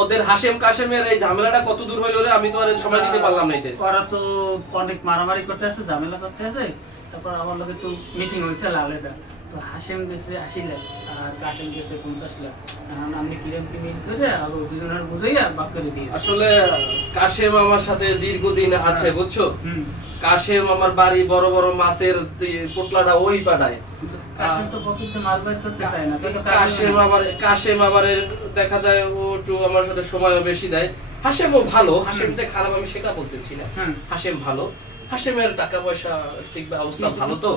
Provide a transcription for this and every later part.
ওদের হাশেম কাশেমের এই ঝামেলাটা কত দূর হইলো রে? আমি তো আর সময় দিতে পারলাম না। ওরা তো অনেক মারামারি করতে আছে, ঝামেলা করতে আছে। তারপর আমার লগে তো মিটিং হয়েছে লালেটা, তো হাশেম দিয়েছে 80 লাখ আর কাশেম দিয়েছে 50 লাখ। আমি কিরম কি মিল করে আর দুজনের বুঝাইয়া বাক করে দিই। আসলে কাশেম আমার সাথে দীর্ঘদিন আছে বুঝছো। কাশেম আমার বাড়ি বড় বড় মাছের পোটলাটা ওই পাঠায়। কাশেম তো পকেটে মাল বের করতে চায় না। কাশেম আবার দেখা যায় ও একটু আমার সাথে সময় বেশি দেয়। হাশেমও ভালো, হাশেম যে খারাপ আমি সেটা বলতেছি না। হাশেম ভালো, হাশেমের টাকা পয়সা ঠিক অবস্থা ভালো। তো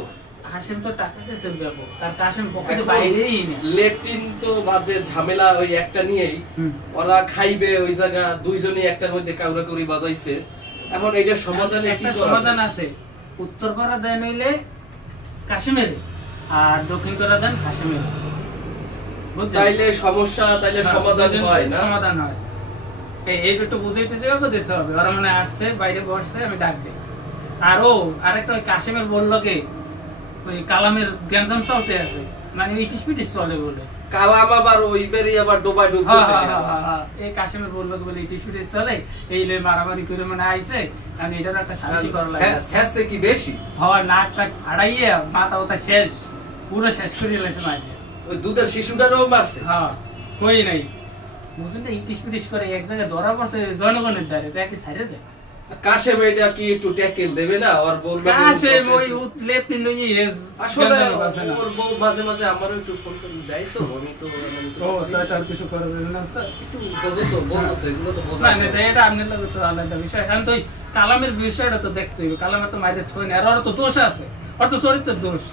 হাশেম তো টাকা দিয়েছে ব্যাপক, আর কাশেম পকেটে বাইরেই না। লেট্রিন তো বাজে ঝামেলা ওই একটা নিয়েই। ওরা খাইবে ওই জায়গা দুইজনই একটার মধ্যে কাউরাকুরি বাজাইছে। এখন এইটার সমাধান একটা সমাধান আছে, উত্তর পাড়া দেয় নইলে কাশেমের আর দক্ষিণ পাড়া দেন কাশেমের। তাইলে সমস্যা, তাইলে সমাধান হয় না? সমাধান হয়। এই দুটো বুঝাইতে যাওয়া দিতে হবে। ওরা মানে আসছে বাইরে বসছে, আমি ডাক দিই। আর ও আরেকটা ওই কাশেমের বললো কি ওই কালামের গ্যাঞ্জাম চলতে আছে, মানে ইটিস পিটিস চলে বলে। কালাম আবার ওই বেরি আবার ডোবাই ডুবতেছে। এই কাশেমের বললো বলে ইটিস পিটিস চলে, এই লই মারামারি করে মানে আইছে। কারণ এটার একটা সালিশি করা লাগে। শেষে কি বেশি হয়, নাক টাক ফাড়াইয়া মাথা ওটা শেষ, পুরো শেষ করে লেছে মাঝে। ওই দুধের শিশুটারও মারছে। হ্যাঁ, কই নাই বুঝলেন না, ইটিস পিটিস করে এক জায়গায় ধরা পড়ছে জনগণের দ্বারে, তো একই সাইডে দেয়। কাশেম এটা কি একটু ট্যাকেল দেবে না? ওর বউ কাশেম ওই লেফট নিয়ে আসলে ওর বউ মাঝে মাঝে আমারও একটু ফোন টোন দেয়, তো আমি তো ও তার কিছু করা যাবে না। একটু বোঝো তো এগুলো তো বোঝা না, এটা আপনার লাগে তো আলাদা বিষয়। এখন তো কালামের বিষয়টা তো দেখতে হবে। কালামের তো মাইরে থই না, আর ওর তো দোষ আছে, ওর তো চরিত্রের দোষ।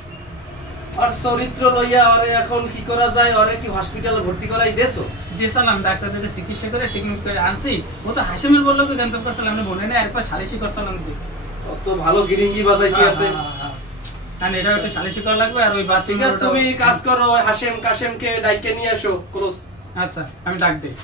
আর চরিত্র লইয়া ওরে এখন কি করা যায়? ওরে কি হসপিটালে ভর্তি করাই দেছো? দিয়েছিলাম, ডাক্তারদের চিকিৎসা করে ট্রিটমেন্ট করে আনছি। ও তো হাশেমের বললো কি ক্যান্সার করছিলাম, আমি মনে নেই আরেকবার সালিশি করছিলাম। অত ভালো গিরিঙ্গি বাজাইতে আছে। কারণ এটা একটু সালিশি করা লাগবে। আর ওই বাচ্চা ঠিক আছে, তুমি কাজ করো, হাশেম কাশেমকে ডাইকে নিয়ে এসো ক্লোজ। আচ্ছা, আমি ডাক দিই।